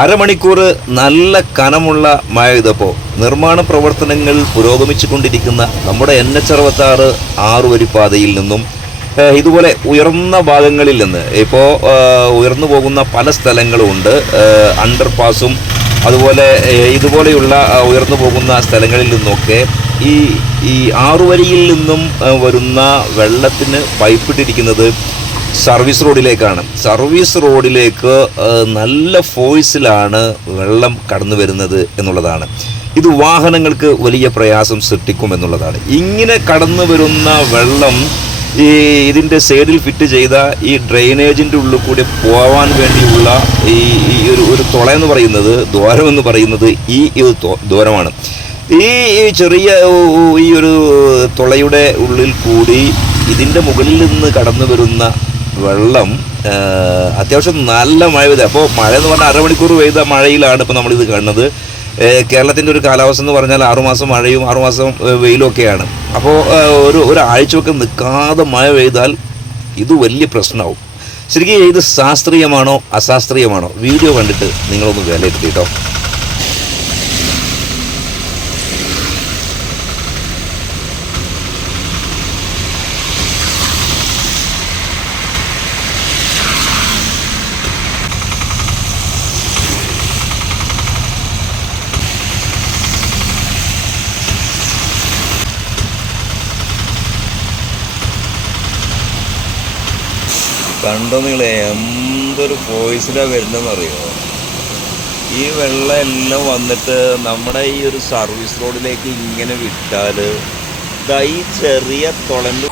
അരമണിക്കൂർ നല്ല കനമുള്ള മഴ ഇതപ്പോൾ നിർമ്മാണ പ്രവർത്തനങ്ങൾ പുരോഗമിച്ചുകൊണ്ടിരിക്കുന്ന നമ്മുടെ എൻ എച്ച് അറുപത്താറ് ആറുവരിപ്പാതയിൽ നിന്നും ഇതുപോലെ ഉയർന്ന ഭാഗങ്ങളിൽ നിന്ന് ഇപ്പോൾ ഉയർന്നു പോകുന്ന പല സ്ഥലങ്ങളുമുണ്ട് അണ്ടർ പാസും അതുപോലെ ഇതുപോലെയുള്ള ഉയർന്നു പോകുന്ന സ്ഥലങ്ങളിൽ നിന്നൊക്കെ ഈ ഈ ആറുവരിയിൽ നിന്നും വരുന്ന വെള്ളത്തിന് പൈപ്പിട്ടിരിക്കുന്നത് സർവീസ് റോഡിലേക്കാണ്. സർവീസ് റോഡിലേക്ക് നല്ല ഫോഴ്സിലാണ് വെള്ളം കടന്നു വരുന്നത് എന്നുള്ളതാണ്. ഇത് വാഹനങ്ങൾക്ക് വലിയ പ്രയാസം സൃഷ്ടിക്കും എന്നുള്ളതാണ്. ഇങ്ങനെ കടന്നു വരുന്ന വെള്ളം ഈ ഇതിന്റെ സൈഡിൽ ഫിറ്റ് ചെയ്ത ഈ ഡ്രെയിനേജിന്റെ ഉള്ളിൽ കൂടി പോവാൻ വേണ്ടിയുള്ള ഈ ഈ ഒരു ഒരു തുള എന്ന് പറയുന്നത് ദ്വാരം എന്ന് പറയുന്നത് ഈ ഒരു ദ്വാരമാണ്. ഈ ചെറിയ ഈ ഒരു തുളയുടെ ഉള്ളിൽ കൂടി ഇതിന്റെ മുകളിൽ നിന്ന് കടന്നു വരുന്ന വെള്ളം അത്യാവശ്യം നല്ല മഴ പെയ്ത്. അപ്പോൾ മഴ എന്ന് പറഞ്ഞാൽ അരമണിക്കൂർ പെയ്ത മഴയിലാണ് ഇപ്പോൾ നമ്മളിത് കാണുന്നത്. കേരളത്തിന്റെ ഒരു കാലാവസ്ഥ എന്ന് പറഞ്ഞാൽ ആറുമാസം മഴയും ആറുമാസം ഏ, വെയിലും ഒക്കെയാണ്. അപ്പോൾ ഒരു ഒരാഴ്ചയൊക്കെ നിൽക്കാതെ മഴ പെയ്താൽ ഇത് വലിയ പ്രശ്നമാവും. ശരിക്കും ഇത് ശാസ്ത്രീയമാണോ അശാസ്ത്രീയമാണോ? വീഡിയോ കണ്ടിട്ട് നിങ്ങളൊന്ന് വിലയിരുത്തി കേട്ടോ കണ്ടോ നിങ്ങൾ എന്തൊരു ഫോഴ്സിലാണ് വരുന്നതെന്ന് അറിയോ ഈ വെള്ളം എല്ലാം വന്നിട്ട് നമ്മുടെ ഈ ഒരു സർവീസ് റോഡിലേക്ക് ഇങ്ങനെ വിട്ടാൽ ഈ ചെറിയ തുളമ്പ്